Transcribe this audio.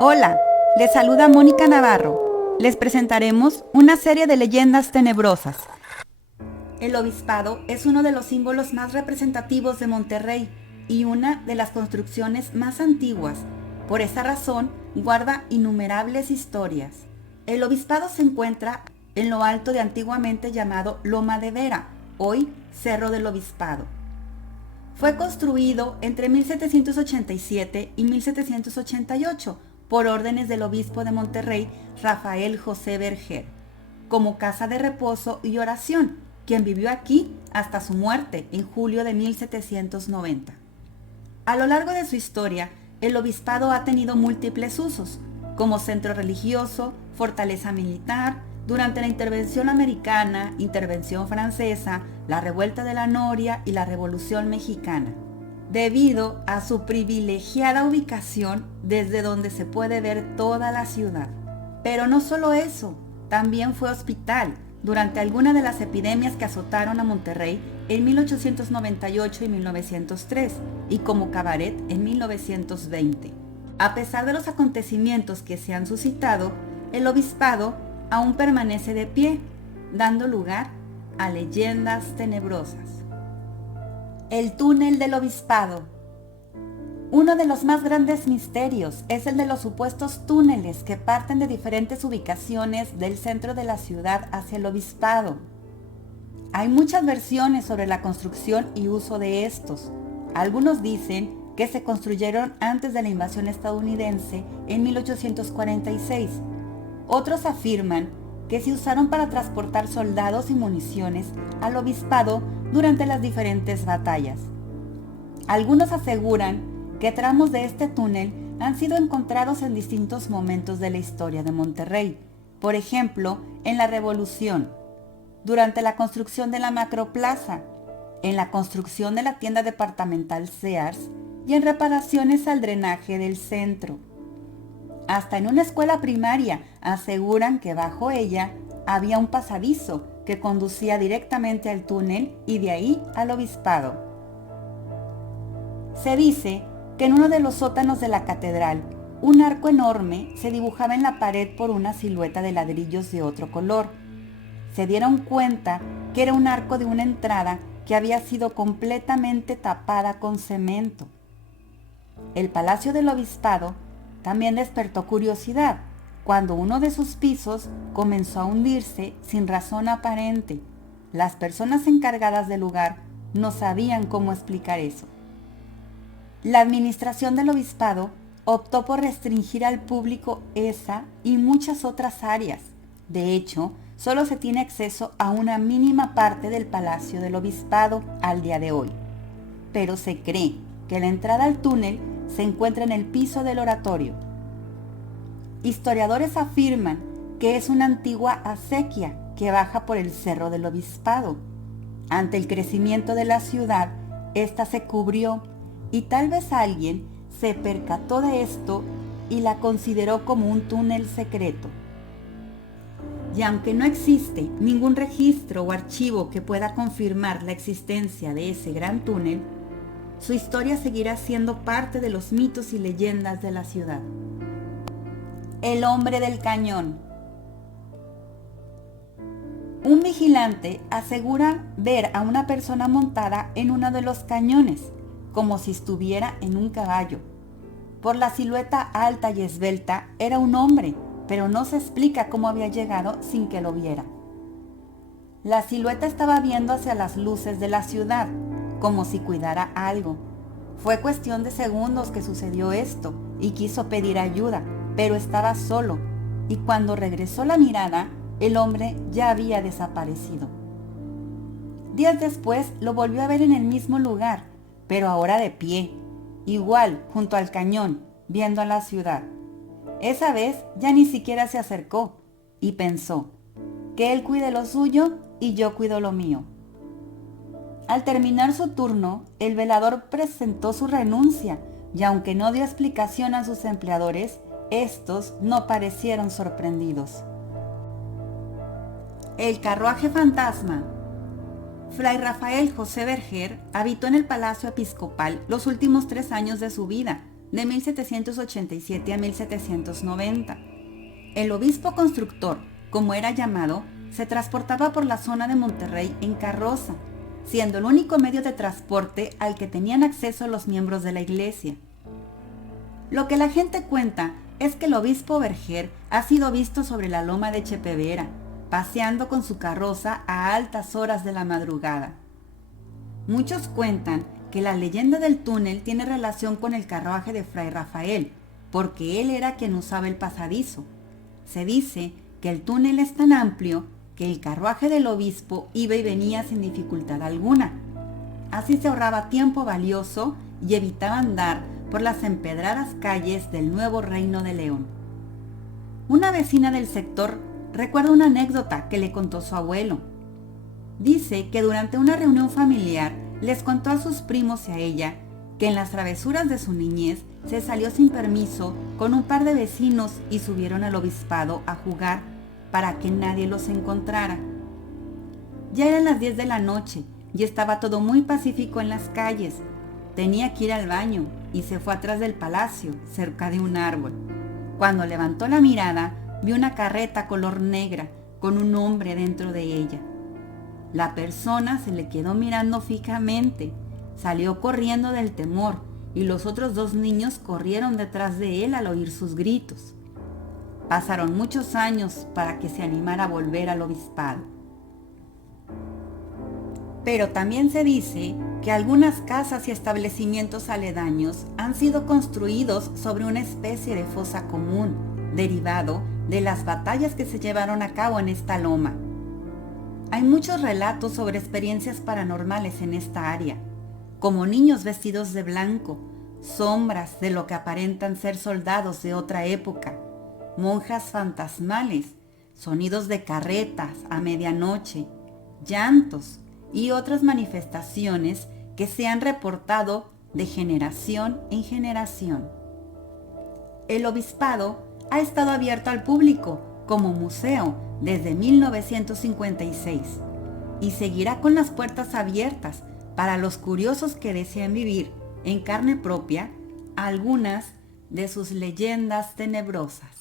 Hola, les saluda Mónica Navarro. Les presentaremos una serie de leyendas tenebrosas. El obispado es uno de los símbolos más representativos de Monterrey y una de las construcciones más antiguas. Por esa razón, guarda innumerables historias. El obispado se encuentra en lo alto de antiguamente llamado Loma de Vera, hoy Cerro del Obispado. Fue construido entre 1787 y 1788 por órdenes del obispo de Monterrey, Rafael José Verger, como casa de reposo y oración, quien vivió aquí hasta su muerte en julio de 1790. A lo largo de su historia, el obispado ha tenido múltiples usos, como centro religioso, fortaleza militar, durante la intervención americana, intervención francesa, la revuelta de la Noria y la Revolución Mexicana, debido a su privilegiada ubicación desde donde se puede ver toda la ciudad. Pero no solo eso, también fue hospital durante alguna de las epidemias que azotaron a Monterrey en 1898 y 1903 y como cabaret en 1920. A pesar de los acontecimientos que se han suscitado, el obispado aún permanece de pie, dando lugar a leyendas tenebrosas. El túnel del obispado. Uno de los más grandes misterios es el de los supuestos túneles que parten de diferentes ubicaciones del centro de la ciudad hacia el obispado. Hay muchas versiones sobre la construcción y uso de estos. Algunos dicen que se construyeron antes de la invasión estadounidense en 1846. Otros afirman que se usaron para transportar soldados y municiones al obispado durante las diferentes batallas. Algunos aseguran que tramos de este túnel han sido encontrados en distintos momentos de la historia de Monterrey, por ejemplo, en la Revolución, durante la construcción de la Macroplaza, en la construcción de la tienda departamental Sears y en reparaciones al drenaje del centro. Hasta en una escuela primaria aseguran que bajo ella había un pasadizo que conducía directamente al túnel y de ahí al obispado. Se dice que en uno de los sótanos de la catedral, un arco enorme se dibujaba en la pared por una silueta de ladrillos de otro color. Se dieron cuenta que era un arco de una entrada que había sido completamente tapada con cemento. El Palacio del Obispado también despertó curiosidad cuando uno de sus pisos comenzó a hundirse sin razón aparente. Las personas encargadas del lugar no sabían cómo explicar eso. La administración del obispado optó por restringir al público esa y muchas otras áreas. De hecho, solo se tiene acceso a una mínima parte del Palacio del Obispado al día de hoy. Pero se cree que la entrada al túnel se encuentra en el piso del oratorio. Historiadores afirman que es una antigua acequia que baja por el Cerro del Obispado. Ante el crecimiento de la ciudad, esta se cubrió y tal vez alguien se percató de esto y la consideró como un túnel secreto. Y aunque no existe ningún registro o archivo que pueda confirmar la existencia de ese gran túnel, su historia seguirá siendo parte de los mitos y leyendas de la ciudad. El hombre del cañón. Un vigilante asegura ver a una persona montada en uno de los cañones, como si estuviera en un caballo. Por la silueta alta y esbelta era un hombre, pero no se explica cómo había llegado sin que lo viera. La silueta estaba viendo hacia las luces de la ciudad, como si cuidara algo. Fue cuestión de segundos que sucedió esto y quiso pedir ayuda, pero estaba solo, y cuando regresó la mirada, el hombre ya había desaparecido. Días después lo volvió a ver en el mismo lugar, pero ahora de pie, igual junto al cañón, viendo a la ciudad. Esa vez ya ni siquiera se acercó y pensó, que él cuide lo suyo y yo cuido lo mío. Al terminar su turno, el velador presentó su renuncia y aunque no dio explicación a sus empleadores, estos no parecieron sorprendidos. El carruaje fantasma. Fray Rafael José Verger habitó en el Palacio Episcopal los últimos 3 años de su vida, de 1787 a 1790. El obispo constructor, como era llamado, se transportaba por la zona de Monterrey en carroza, siendo el único medio de transporte al que tenían acceso los miembros de la iglesia. Lo que la gente cuenta es que el obispo Verger ha sido visto sobre la loma de Chepevera, paseando con su carroza a altas horas de la madrugada. Muchos cuentan que la leyenda del túnel tiene relación con el carruaje de Fray Rafael, porque él era quien usaba el pasadizo. Se dice que el túnel es tan amplio que el carruaje del obispo iba y venía sin dificultad alguna. Así se ahorraba tiempo valioso y evitaba andar por las empedradas calles del nuevo Reino de León. Una vecina del sector recuerda una anécdota que le contó su abuelo. Dice que durante una reunión familiar les contó a sus primos y a ella que en las travesuras de su niñez se salió sin permiso con un par de vecinos y subieron al obispado a jugar para que nadie los encontrara. Ya eran las 10 de la noche y estaba todo muy pacífico en las calles. Tenía que ir al baño y se fue atrás del palacio, cerca de un árbol. Cuando levantó la mirada, vio una carreta color negra con un hombre dentro de ella. La persona se le quedó mirando fijamente, salió corriendo del temor y los otros dos niños corrieron detrás de él al oír sus gritos. Pasaron muchos años para que se animara a volver al obispado. Pero también se dice que algunas casas y establecimientos aledaños han sido construidos sobre una especie de fosa común, derivado de las batallas que se llevaron a cabo en esta loma. Hay muchos relatos sobre experiencias paranormales en esta área, como niños vestidos de blanco, sombras de lo que aparentan ser soldados de otra época, monjas fantasmales, sonidos de carretas a medianoche, llantos y otras manifestaciones que se han reportado de generación en generación. El obispado ha estado abierto al público como museo desde 1956 y seguirá con las puertas abiertas para los curiosos que desean vivir en carne propia algunas de sus leyendas tenebrosas.